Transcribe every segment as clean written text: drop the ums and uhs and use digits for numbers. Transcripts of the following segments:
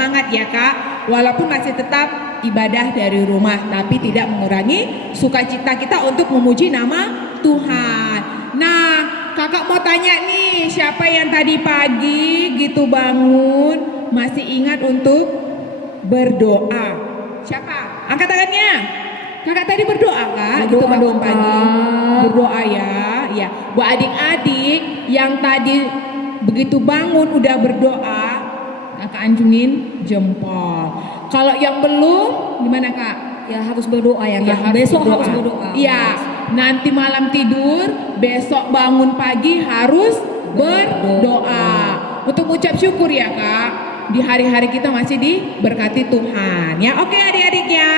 semangat ya Kak, walaupun masih tetap ibadah dari rumah, tapi tidak mengurangi sukacita kita untuk memuji nama Tuhan. Nah, kakak mau tanya nih, siapa yang tadi pagi gitu bangun masih ingat untuk berdoa? Siapa? Angkat tangannya. Kakak tadi berdoa Kak? Gitu bangun pagi. Berdoa ya. Ya, buat adik-adik yang tadi begitu bangun udah berdoa, kakak anjungin jempol. Kalau yang belum, gimana Kak? Ya harus berdoa ya Kak. Ya, Besok harus berdoa. Iya, nanti malam tidur, besok bangun pagi harus berdoa. Untuk mengucap syukur ya Kak, di hari-hari kita masih diberkati Tuhan. Ya, oke adik-adik ya.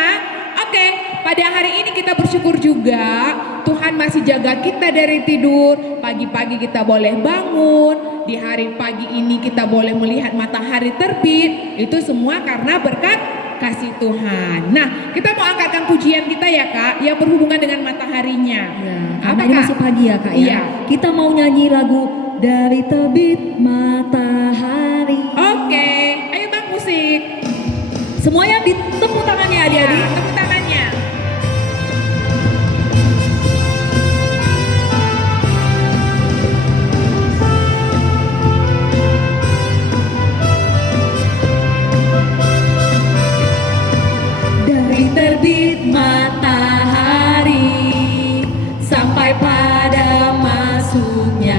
Oke, pada hari ini kita bersyukur juga Tuhan masih jaga kita dari tidur. Pagi-pagi kita boleh bangun. Di hari pagi ini kita boleh melihat matahari terbit. Itu semua karena berkat kasih Tuhan. Nah, kita mau angkatkan pujian kita ya Kak, yang berhubungan dengan mataharinya. Ya, Apa ini Kak? masih pagi ya Kak ya. Iya. Kita mau nyanyi lagu Dari Terbit Matahari. Oke, ayo Bang musik. Semuanya ditepuk tangannya Ya, adik-adik. tepuk tangannya. Dari terbit matahari sampai pada masuknya,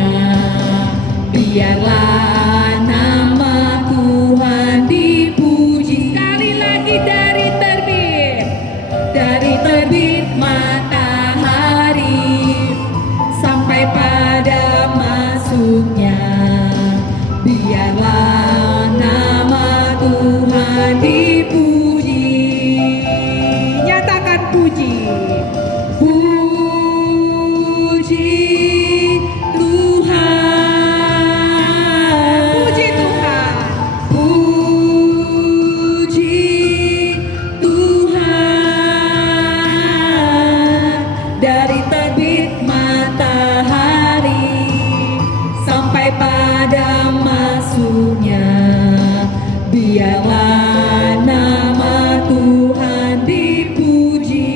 biarlah nama Tuhan dipuji. Sekali lagi dari terbit matahari sampai pada masuknya, biarlah nama Tuhan dipuji. Nyatakan puji. Puji Tuhan. Puji Tuhan. Puji Tuhan. Dari terbit matahari sampai pada masuknya, biarlah nama Tuhan dipuji.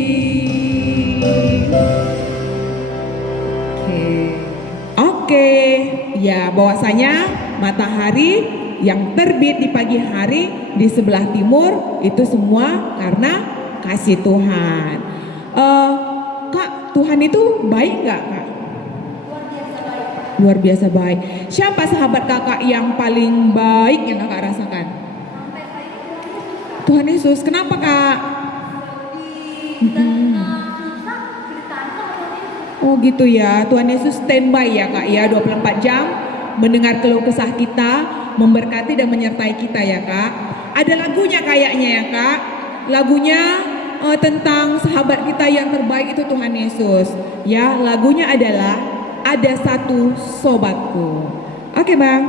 Oke, ya bahwasanya matahari yang terbit di pagi hari di sebelah timur itu semua karena kasih Tuhan. Kak, Tuhan itu baik nggak Kak? Luar biasa baik. Siapa sahabat kakak yang paling baik yang kakak rasakan? Tuhan Yesus. Kenapa Kak? Oh gitu ya, Tuhan Yesus standby ya Kak ya, 24 jam mendengar keluh kesah kita, memberkati dan menyertai kita ya Kak. Ada lagunya kayaknya ya Kak, lagunya tentang sahabat kita yang terbaik itu Tuhan Yesus. Ya, lagunya adalah Ada Satu Sobatku. Oke Bang.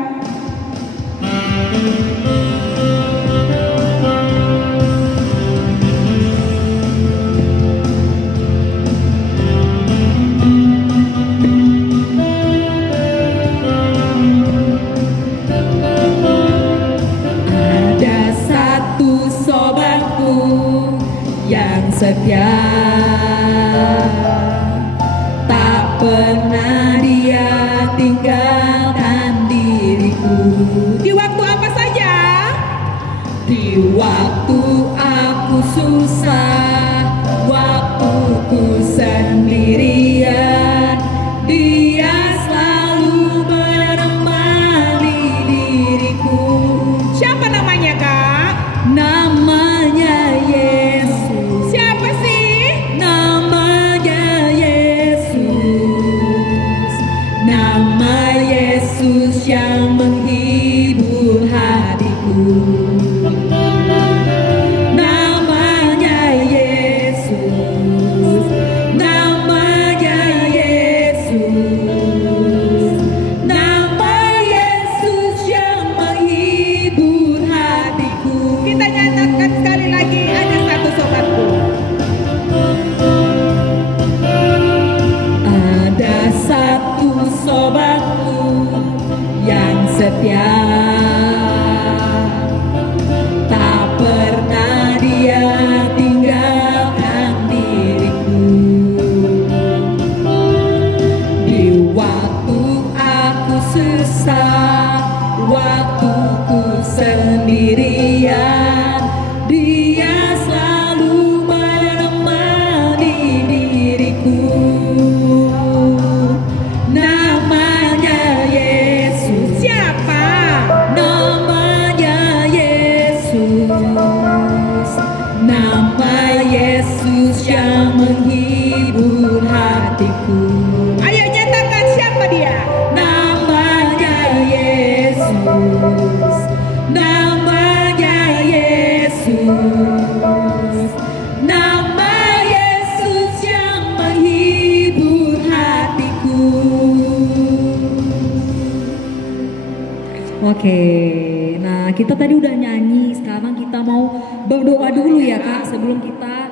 Ada satu sobatku yang setia, tak pernah dia tinggalkan diriku. Di waktu apa saja? Di waktu aku susah, waktu ku sendirian, dia selalu menemani diriku. Siapa namanya Kak? Namanya Yesus. Siapa sih? Namanya Yesus. Nama Yesus yang menghibur hatiku. Namanya Yesus. Namanya Yesus. Nama Yesus yang menghibur hatiku. Kita nyatakan sekali lagi, ada satu sobatku. Ada satu sobatku yang setia, Oke, nah kita tadi udah nyanyi, sekarang kita mau berdoa dulu ya Kak sebelum kita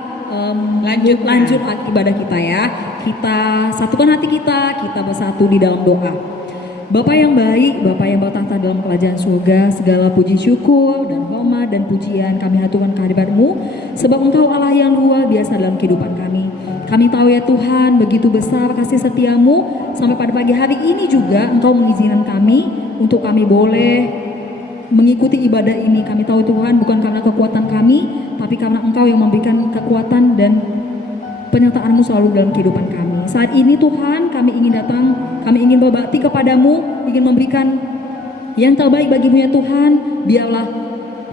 lanjut ibadah kita ya. Kita satukan hati kita bersatu di dalam doa. Bapa yang baik, Bapa yang bertahta dalam kerajaan surga, segala puji syukur dan hormat dan pujian kami haturkan kehadirat-Mu, sebab Engkau Allah yang luar biasa dalam kehidupan kami. Kami tahu ya Tuhan, begitu besar kasih setia-Mu, sampai pada pagi hari ini juga Engkau mengizinkan kami untuk kami boleh mengikuti ibadah ini. Kami tahu Tuhan bukan karena kekuatan kami, tapi karena Engkau yang memberikan kekuatan dan penyertaan-Mu selalu dalam kehidupan kami. Saat ini Tuhan kami ingin datang, kami ingin berbakti kepadamu, ingin memberikan yang terbaik bagimu ya Tuhan. Biarlah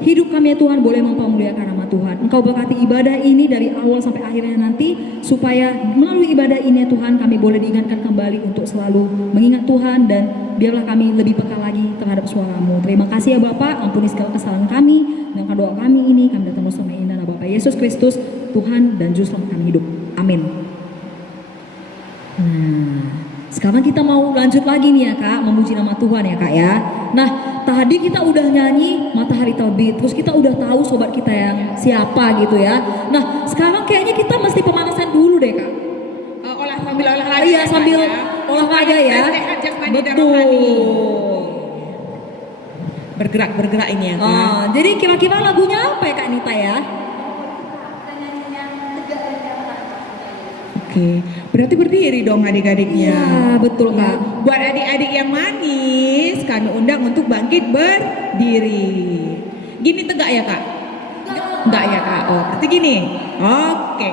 hidup kami ya Tuhan boleh mempermuliakan nama Tuhan. Engkau berkati ibadah ini dari awal sampai akhirnya nanti, supaya melalui ibadah ini ya Tuhan kami boleh diingatkan kembali untuk selalu mengingat Tuhan, dan biarlah kami lebih peka lagi terhadap suara-Mu. Terima kasih ya Bapak, ampuni segala kesalahan kami, dan doa kami ini kami datang bersama indah nama Bapak Yesus Kristus, Tuhan dan Juru Selamat kami hidup. Amin. Nah, sekarang kita mau lanjut lagi nih ya Kak, memuji nama Tuhan ya Kak ya. Nah, tadi kita udah nyanyi Matahari Terbit, terus kita udah tahu sobat kita yang siapa gitu ya. Nah, sekarang kayaknya kita mesti pemanasan dulu deh Kak. Sambil olahraga. Iya, sambil ya. olahraga ya. Sehat jasmani dan Betul. rohani. Bergerak ini ya Kak. Jadi kira-kira lagunya apa ya Kak Nita ya? Oke, berarti berdiri dong adik-adiknya. Iya, betul Ya. Kak. Buat adik-adik yang manis, kami undang untuk bangkit berdiri. Gini tegak ya Kak? Enggak ya Kak? Oh, berarti gini. Oke,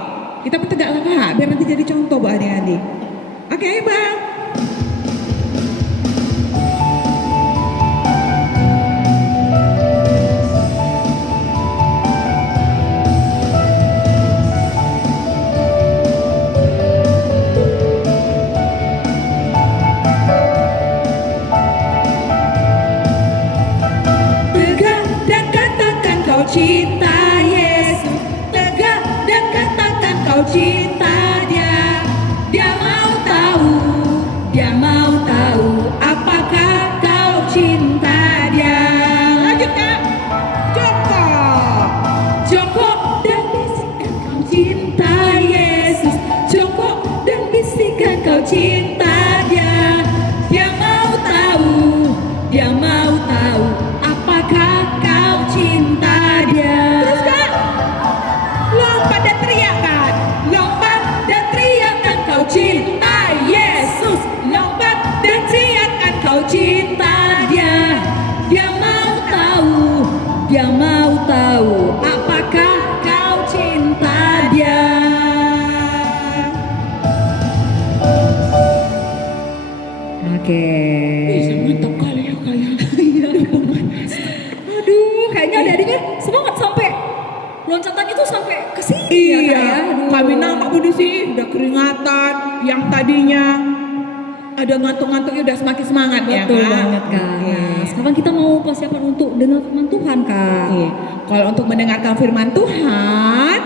kita pun tegak lah Kak, biar nanti jadi contoh buat adik-adik. Oke, ayo Bang. Cinta Yesus, tegak dan katakan kau cinta Dia. Dia mau tahu apakah kau cinta Dia. Lanjut Kak, jongkok dan bisikan kau cinta Yesus, jongkok dan bisikan kau cinta Dia. Dia mau tahu apakah kau cinta Dia. Terus Kak, lompat dan teriakan, kau cinta Yesus, lompat dan teriakan kau cinta Dia. Dia mau tahu apakah kau cinta Dia. Oke. Mantap kali ya Kak ya. Aduh, kayaknya adik-adiknya semangat sampai loncatannya tuh sampai ke sini Iya, ya Kak ya. Aduh. kami nampak udah sih, udah keringatan. Yang tadinya ada ngantuk-ngantuknya udah semakin semangat ya Betul Kak. banget Kak. Oke. Nah, sekarang kita mau persiapan untuk dengar firman Tuhan Kak. Oke. Kalau untuk mendengarkan firman Tuhan,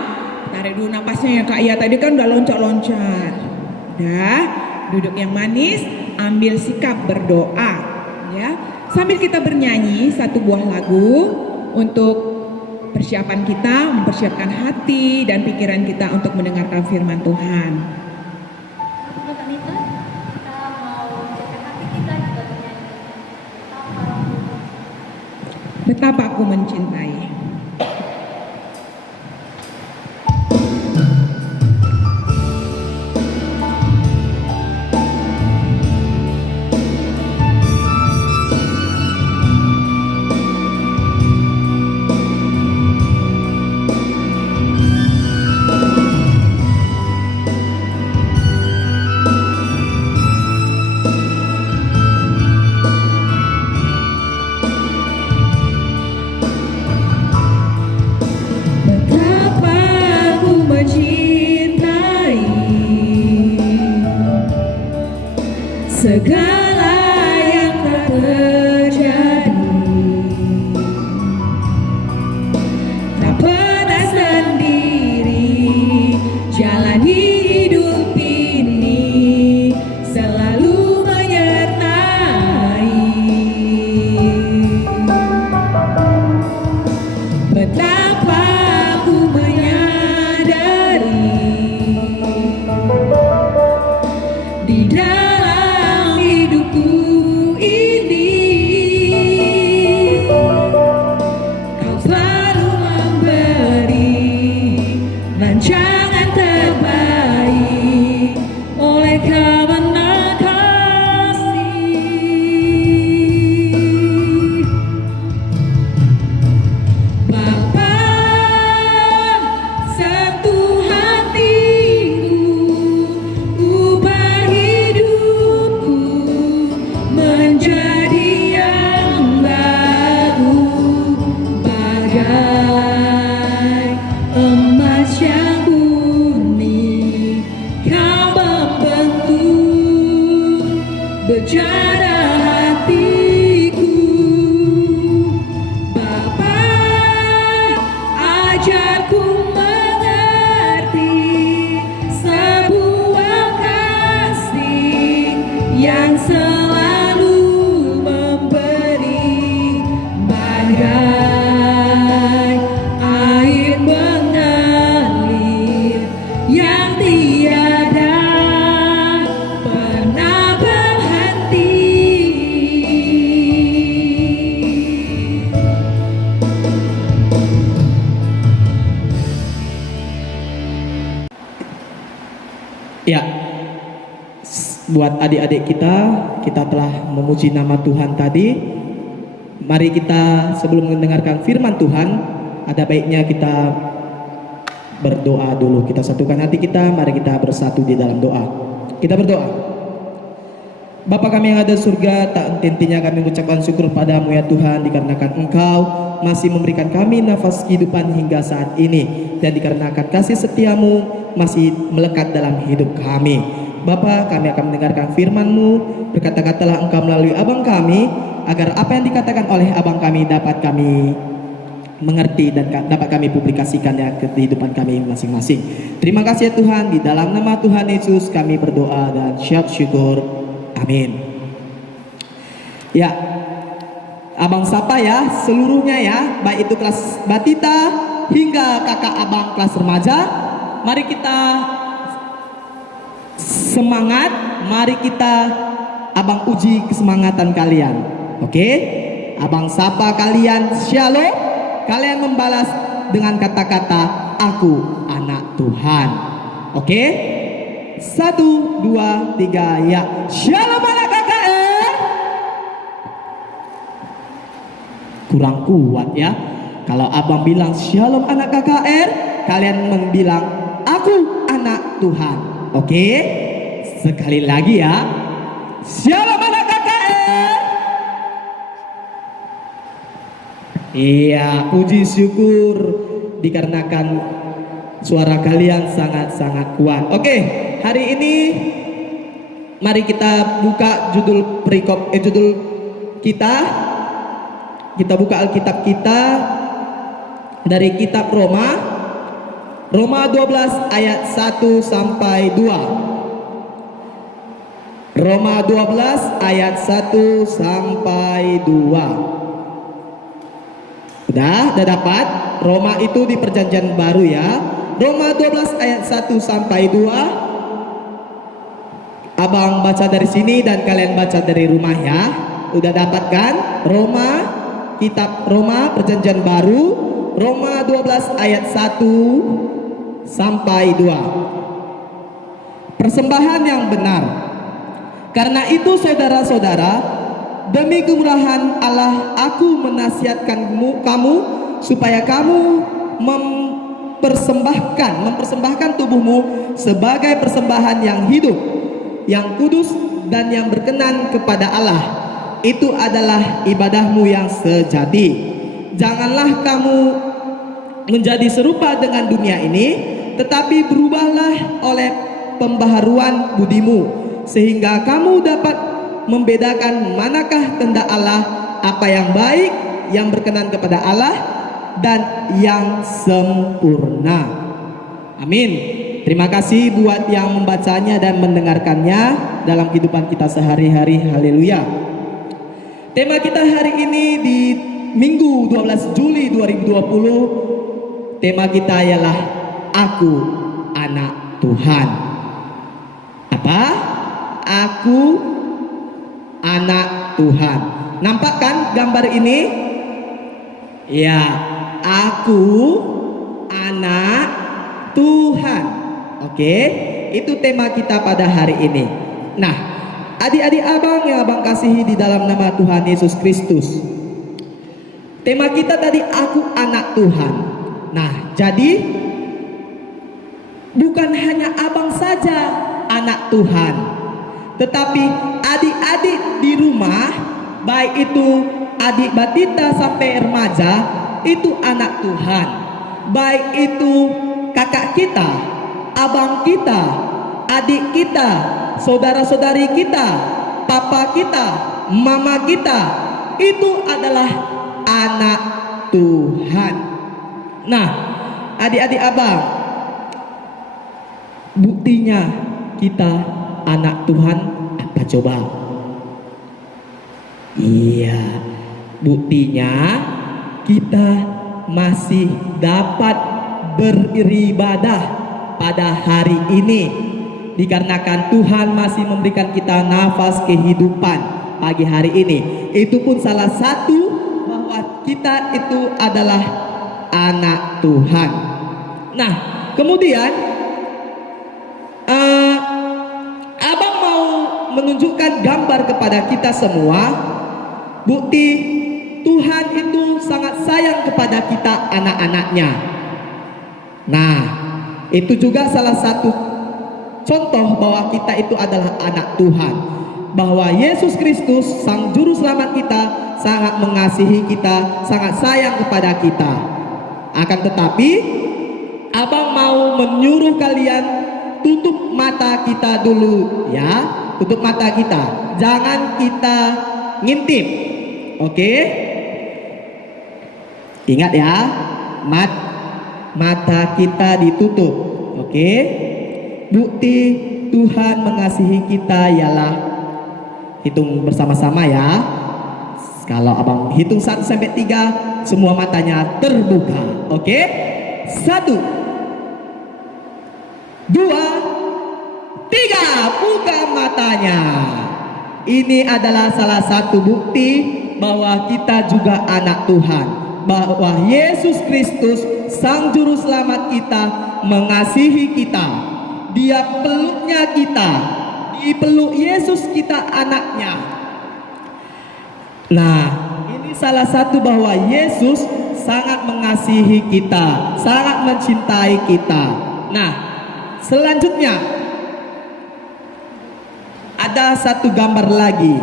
tarik dulu napasnya ya Kak. Ya tadi kan udah loncat-loncat. Udah, duduk yang manis, ambil sikap berdoa. Ya, sambil kita bernyanyi satu buah lagu untuk persiapan kita, mempersiapkan hati dan pikiran kita untuk mendengarkan firman Tuhan. Betapa aku mencintai. bagai emas yang murni, kau membentuk berjana hatiku. Bapa, ajarku mengerti sebuah kasih yang selalu memberi, bagai air mengalir yang tiada pernah berhenti. Ya, buat adik-adik kita telah memuji nama Tuhan tadi. Mari kita sebelum mendengarkan firman Tuhan, ada baiknya kita berdoa dulu. Kita satukan hati kita, mari kita bersatu di dalam doa. Kita berdoa. Bapa kami yang ada di surga, tak henti-hentinya kami mengucapkan syukur padamu ya Tuhan, dikarenakan Engkau masih memberikan kami nafas kehidupan hingga saat ini, dan dikarenakan kasih setiamu masih melekat dalam hidup kami. Bapa, kami akan mendengarkan firman-Mu. Berkata-katalah Engkau melalui abang kami, agar apa yang dikatakan oleh abang kami dapat kami mengerti dan dapat kami publikasikannya ke kehidupan kami masing-masing. Terima kasih ya Tuhan, di dalam nama Tuhan Yesus kami berdoa dan syukur. Amin. Ya, abang sapa ya seluruhnya ya, baik itu kelas batita hingga kakak abang kelas remaja. Mari kita semangat, mari kita abang uji kesemangatan kalian. Oke, abang sapa kalian shalom, kalian membalas dengan kata-kata aku anak Tuhan. Oke, 1, 2, 3 ya. Shalom anak KKR. Kurang kuat ya. Kalau abang bilang shalom anak KKR, kalian membilang aku anak Tuhan. Oke, sekali lagi ya. Shalom anak KKR. Iya, puji syukur dikarenakan suara kalian sangat-sangat kuat. Oke, hari ini mari kita buka judul judul kita. Kita buka Alkitab kita dari kitab Roma 12 ayat 1 sampai 2. Roma 12 ayat 1 sampai 2. Udah dapat? Roma itu di perjanjian baru ya. Roma 12 ayat 1 sampai 2. Abang baca dari sini dan kalian baca dari rumah ya. Udah dapat kan? Kitab Roma perjanjian baru, Roma 12 ayat 1 sampai 2. Persembahan yang benar. Karena itu saudara-saudara, demi kemurahan Allah aku menasihatkanmu kamu supaya kamu mempersembahkan tubuhmu sebagai persembahan yang hidup, yang kudus dan yang berkenan kepada Allah. Itu adalah ibadahmu yang sejati. Janganlah kamu menjadi serupa dengan dunia ini, tetapi berubahlah oleh pembaharuan budimu, sehingga kamu dapat membedakan manakah kehendak Allah, apa yang baik, yang berkenan kepada Allah, dan yang sempurna. Amin. Terima kasih buat yang membacanya dan mendengarkannya dalam kehidupan kita sehari-hari. Haleluya. Tema kita hari ini di Minggu 12 Juli 2020, tema kita ialah Aku Anak Tuhan. Apa? Aku Anak Tuhan. Nampak kan gambar ini? Ya, aku anak Tuhan. Oke, itu tema kita pada hari ini. Nah, adik-adik abang yang abang kasihi di dalam nama Tuhan Yesus Kristus, tema kita tadi aku anak Tuhan. Nah, jadi bukan hanya abang saja anak Tuhan, tetapi adik-adik di rumah, baik itu adik batita sampai remaja, itu anak Tuhan. Baik itu kakak kita, abang kita, adik kita, saudara-saudari kita, papa kita, mama kita, itu adalah anak Tuhan. Nah, adik-adik abang, buktinya kita anak Tuhan apa coba? Iya, buktinya kita masih dapat beribadah pada hari ini, dikarenakan Tuhan masih memberikan kita nafas kehidupan pagi hari ini. Itu pun salah satu bahwa kita itu adalah anak Tuhan. Nah, kemudian abang mau menunjukkan gambar kepada kita semua bukti Tuhan itu sangat sayang kepada kita anak-anaknya. Nah, itu juga salah satu contoh bahwa kita itu adalah anak Tuhan, bahwa Yesus Kristus Sang Juru Selamat kita sangat mengasihi kita, sangat sayang kepada kita. Akan tetapi abang mau menyuruh kalian tutup mata kita dulu ya, tutup mata kita, jangan kita ngintip. Oke? Ingat ya, mata kita ditutup. Oke? Bukti Tuhan mengasihi kita ialah, hitung bersama-sama ya. Kalau abang hitung 1 sampai 3, semua matanya terbuka. Oke? 1, 2, 3, buka matanya. Ini adalah salah satu bukti bahwa kita juga anak Tuhan, bahwa Yesus Kristus Sang Juru Selamat kita mengasihi kita. Dia peluknya kita, dipeluk Yesus kita anaknya. Nah, ini salah satu bahwa Yesus sangat mengasihi kita, sangat mencintai kita. Nah, selanjutnya ada satu gambar lagi,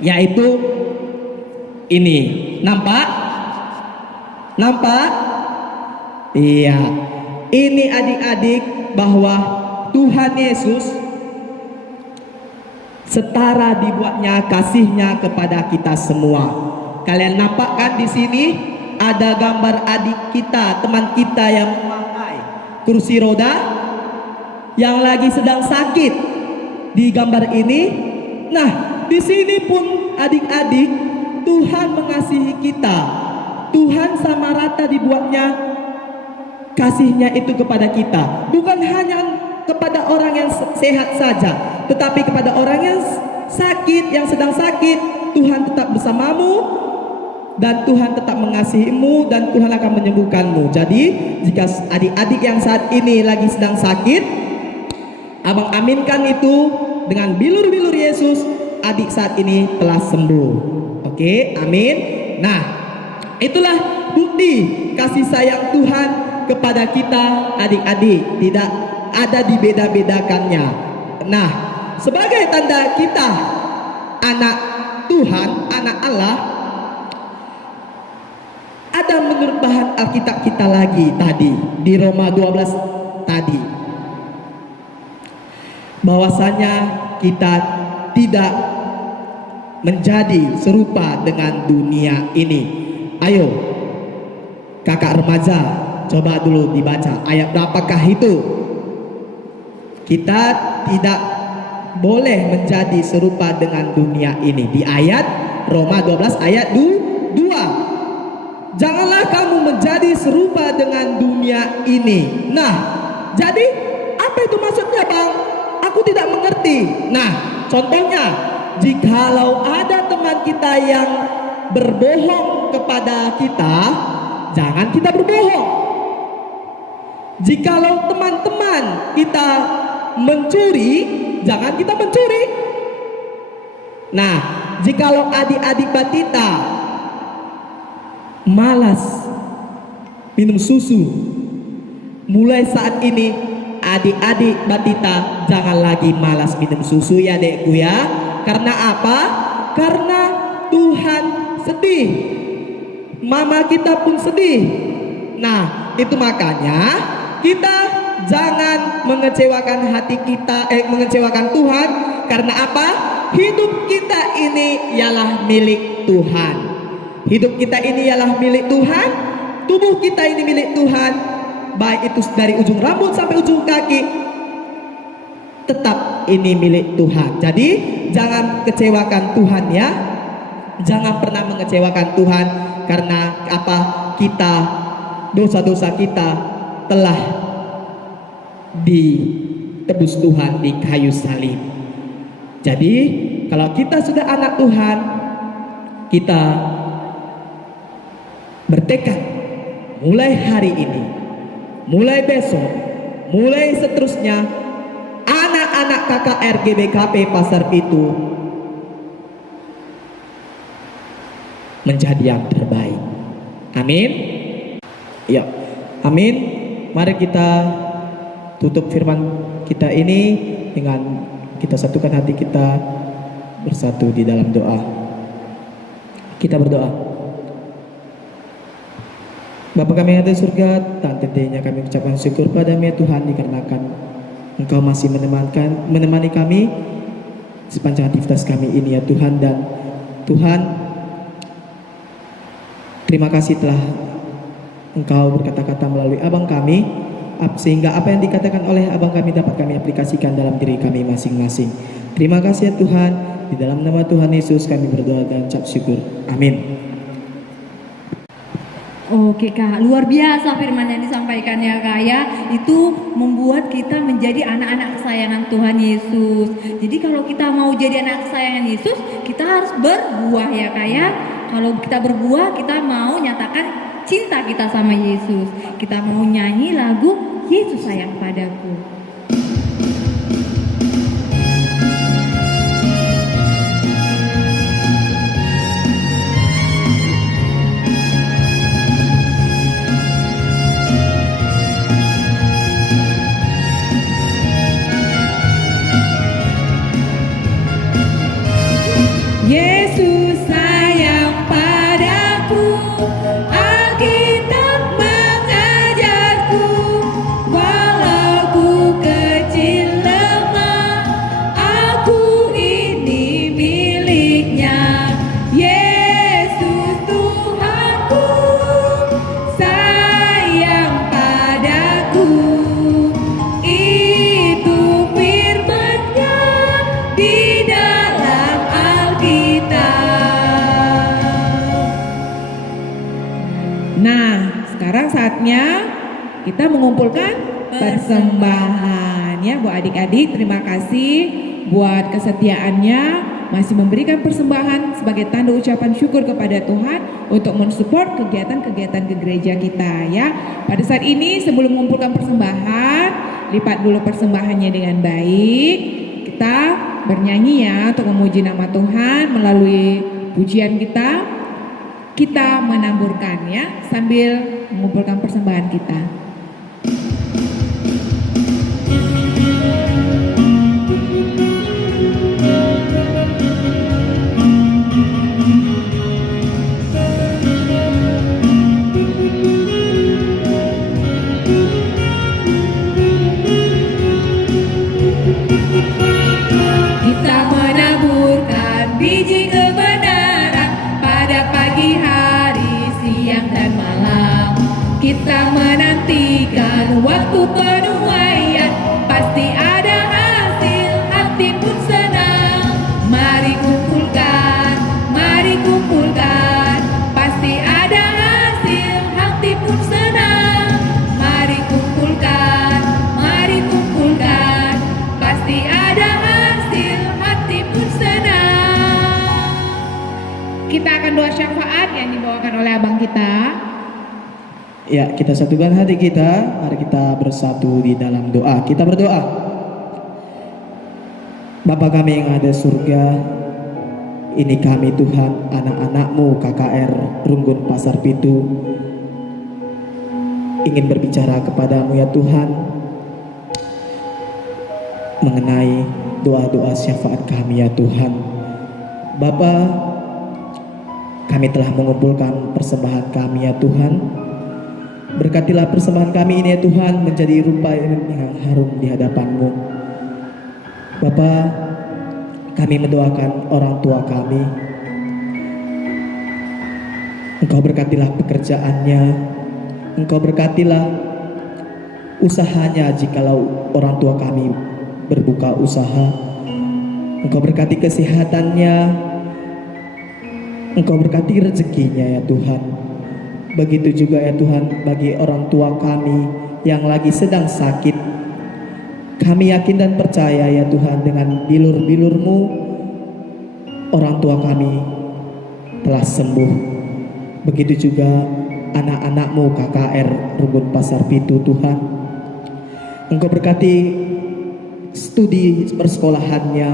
yaitu ini. Nampak? Nampak? Iya. Ini adik-adik bahwa Tuhan Yesus setara dibuatnya kasihnya kepada kita semua. Kalian nampak kan di sini ada gambar adik kita, teman kita yang memakai kursi roda, yang lagi sedang sakit di gambar ini. Nah, di sini pun adik-adik, Tuhan mengasihi kita. Tuhan sama rata dibuatnya kasihnya itu kepada kita, bukan hanya kepada orang yang sehat saja, tetapi kepada orang yang sakit, yang sedang sakit. Tuhan tetap bersamamu dan Tuhan tetap mengasihimu dan Tuhan akan menyembuhkanmu. Jadi jika adik-adik yang saat ini lagi sedang sakit, abang aminkan itu dengan bilur-bilur Yesus, adik saat ini telah sembuh. Oke, amin. Nah, itulah bukti kasih sayang Tuhan kepada kita adik-adik, tidak ada dibeda-bedakannya. Nah, sebagai tanda kita anak Tuhan, anak Allah, ada menurut bahan Alkitab kita lagi tadi di Roma 12 tadi, bahwasanya kita tidak menjadi serupa dengan dunia ini. Ayo kakak remaja, coba dulu dibaca ayat berapakah itu. Kita tidak boleh menjadi serupa dengan dunia ini. Di ayat Roma 12 ayat 2, janganlah kamu menjadi serupa dengan dunia ini. Nah, jadi apa itu maksudnya, Bang? Aku tidak mengerti. Nah, contohnya, jikalau ada teman kita yang berbohong kepada kita, jangan kita berbohong. Jikalau teman-teman kita mencuri, jangan kita mencuri. Nah, jikalau adik-adik batita malas minum susu, mulai saat ini adik-adik batita jangan lagi malas minum susu ya dekku ya. Karena apa? Karena Tuhan sedih mama kita pun sedih. Nah, itu makanya kita jangan mengecewakan hati kita, mengecewakan Tuhan. Karena apa? Hidup kita ini ialah milik Tuhan. Hidup kita ini ialah milik Tuhan. Tubuh kita ini milik Tuhan. Baik itu dari ujung rambut sampai ujung kaki, tetap ini milik Tuhan. Jadi jangan kecewakan Tuhan ya. Jangan pernah mengecewakan Tuhan. Karena apa? Kita, dosa-dosa kita telah ditebus Tuhan di kayu salib. Jadi kalau kita sudah anak Tuhan, kita bertekad mulai hari ini, mulai besok, mulai seterusnya, anak-anak KKR GBKP Pasar Pitu menjadi yang terbaik. Amin. Ya, amin. Mari kita tutup firman kita ini dengan kita satukan hati kita bersatu di dalam doa. Kita berdoa. Bapa kami yang ada di surga, tak henti-hentinya kami ucapkan syukur padamu ya Tuhan, dikarenakan Engkau masih menemani kami sepanjang aktivitas kami ini ya Tuhan. Dan Tuhan, terima kasih telah Engkau berkata-kata melalui abang kami, sehingga apa yang dikatakan oleh abang kami dapat kami aplikasikan dalam diri kami masing-masing. Terima kasih ya Tuhan. Di dalam nama Tuhan Yesus kami berdoa dan ucap syukur. Amin. Oke Kak, luar biasa firman yang disampaikan ya Kak ya. Itu membuat kita menjadi anak-anak kesayangan Tuhan Yesus. Jadi kalau kita mau jadi anak kesayangan Yesus, kita harus berbuah ya Kak ya. Kalau kita berbuah, kita mau nyatakan cinta kita sama Yesus. Kita mau nyanyi lagu Yesus sayang padaku. Yesus sayang padaku, Alkitab mengajarku, walau ku kecil lemah, aku ini miliknya. Yesus Tuhanku sayang padaku, itu firman-Nya di dalam Nah, sekarang saatnya kita mengumpulkan persembahan ya Bu adik-adik. Terima kasih buat kesetiaannya, masih memberikan persembahan sebagai tanda ucapan syukur kepada Tuhan untuk mensupport kegiatan-kegiatan ke gereja kita ya. Pada saat ini sebelum mengumpulkan persembahan, lipat dulu persembahannya dengan baik. Kita bernyanyi ya untuk memuji nama Tuhan melalui pujian kita. Kita menamburkan ya sambil mengumpulkan persembahan kita. Kita menaburkan biji kebenaran pada pagi hari, siang dan malam. Kita menantikan waktu penuaian, pasti ada hasil, hati pun senang. Mari kumpulkan, pasti ada hasil, hati pun senang. Mari kumpulkan, pasti ada hasil, hati pun senang. Kita akan doa syafaat yang dibawakan oleh abang kita. Ya, kita satukan hati kita. Mari kita bersatu di dalam doa. Kita berdoa. Bapa kami yang ada di surga, ini kami Tuhan, anak-anak-Mu KKR Runggun Pasar Pitu, ingin berbicara kepadamu ya Tuhan, mengenai doa-doa syafaat kami ya Tuhan. Bapa, kami telah mengumpulkan persembahan kami ya Tuhan. Berkatilah persembahan kami ini ya Tuhan menjadi rupa yang harum di hadapan-Mu. Bapa, kami mendoakan orang tua kami. Engkau berkatilah pekerjaannya, Engkau berkatilah usahanya jikalau orang tua kami berbuka usaha. Engkau berkati kesehatannya, Engkau berkati rezekinya ya Tuhan. Begitu juga ya Tuhan bagi orang tua kami yang lagi sedang sakit. Kami yakin dan percaya ya Tuhan dengan bilur-bilur-Mu orang tua kami telah sembuh. Begitu juga anak-anak-Mu KKR Rumbun Pasar Pitu Tuhan. Engkau berkati studi persekolahannya,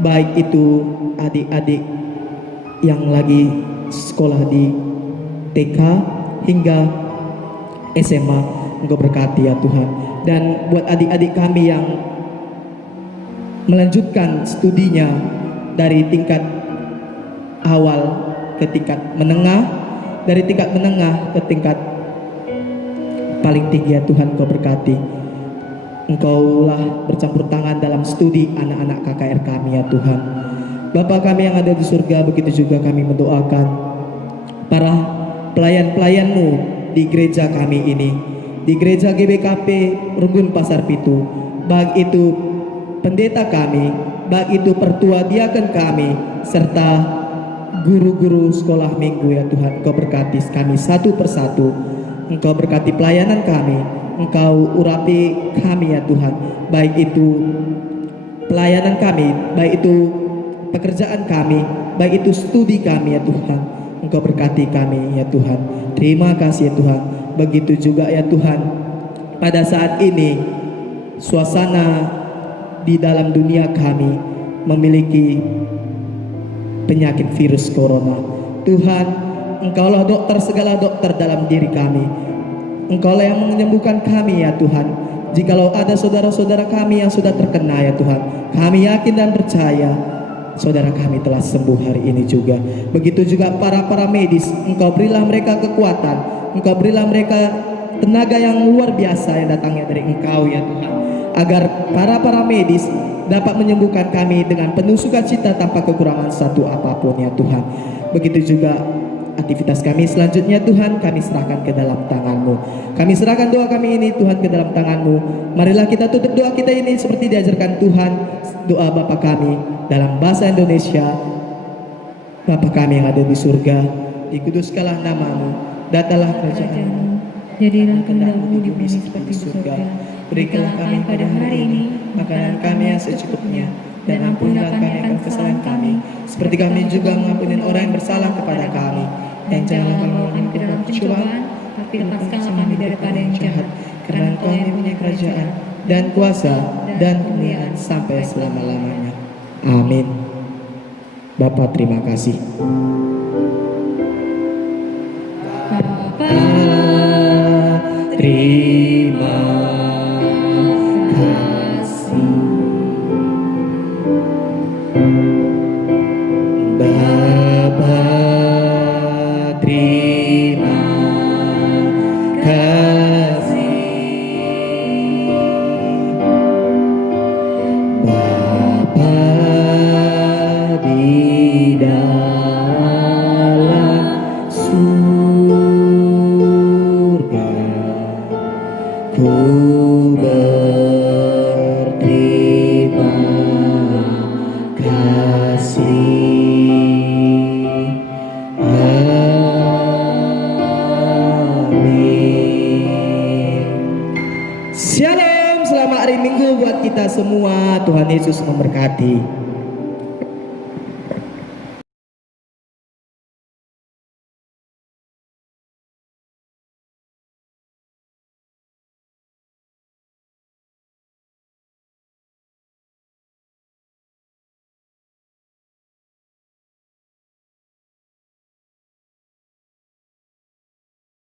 baik itu adik-adik yang lagi sekolah di TK hingga SMA. Engkau berkati ya Tuhan. Dan buat adik-adik kami yang melanjutkan studinya dari tingkat awal ke tingkat menengah, dari tingkat menengah ke tingkat paling tinggi ya Tuhan, Engkau berkati. Engkaulah bercampur tangan dalam studi anak-anak KKR kami ya Tuhan. Bapa kami yang ada di surga, begitu juga kami mendoakan para pelayan-pelayan-Mu di gereja kami ini, di gereja GBKP Rumbun Pasar Pitu, baik itu pendeta kami, baik itu pertua diaken kami, serta guru-guru sekolah minggu ya Tuhan. Engkau berkati kami satu persatu. Engkau berkati pelayanan kami, Engkau urapi kami ya Tuhan, baik itu pelayanan kami, baik itu pekerjaan kami, baik itu studi kami ya Tuhan. Engkau berkati kami ya Tuhan. Terima kasih ya Tuhan. Begitu juga ya Tuhan, pada saat ini suasana di dalam dunia kami memiliki penyakit virus corona. Tuhan, Engkaulah dokter segala dokter dalam diri kami. Engkaulah yang menyembuhkan kami ya Tuhan. Jikalau ada saudara-saudara kami yang sudah terkena ya Tuhan, kami yakin dan percaya saudara kami telah sembuh hari ini juga. Begitu juga para medis, Engkau berilah mereka kekuatan, Engkau berilah mereka tenaga yang luar biasa yang datangnya dari Engkau ya Tuhan, agar para medis dapat menyembuhkan kami dengan penuh sukacita tanpa kekurangan satu apapun ya Tuhan. Begitu juga aktivitas kami selanjutnya Tuhan, kami serahkan ke dalam tangan-Mu. Kami serahkan doa kami ini Tuhan ke dalam tangan-Mu. Marilah kita tutup doa kita ini seperti diajarkan Tuhan. Doa Bapa kami dalam bahasa Indonesia. Bapa kami yang ada di surga, dikuduskanlah nama-Mu, datanglah kerajaan-Mu, jadilah kehendak-Mu di bumi seperti di surga. Berikanlah kami pada hari ini makanan kami yang secukupnya, dan ampunilah kami akan kesalahan kami, seperti kami juga mengampuni orang yang bersalah kepada kami. Dan janganlah kami bawa kami ke dalam pencobaan, tapi lepaskanlah kami daripada yang jahat. Karena Engkau yang punya kerajaan dan kuasa dan kemuliaan sampai selama-lamanya. Amin. Bapa, terima kasih. Bapa, terima kasih. Bapa, terima kasih. Bapa di dalam surga, ku berterima kasih. Amin. Shalom, selamat hari Minggu buat kita semua. Tuhan Yesus memberkati.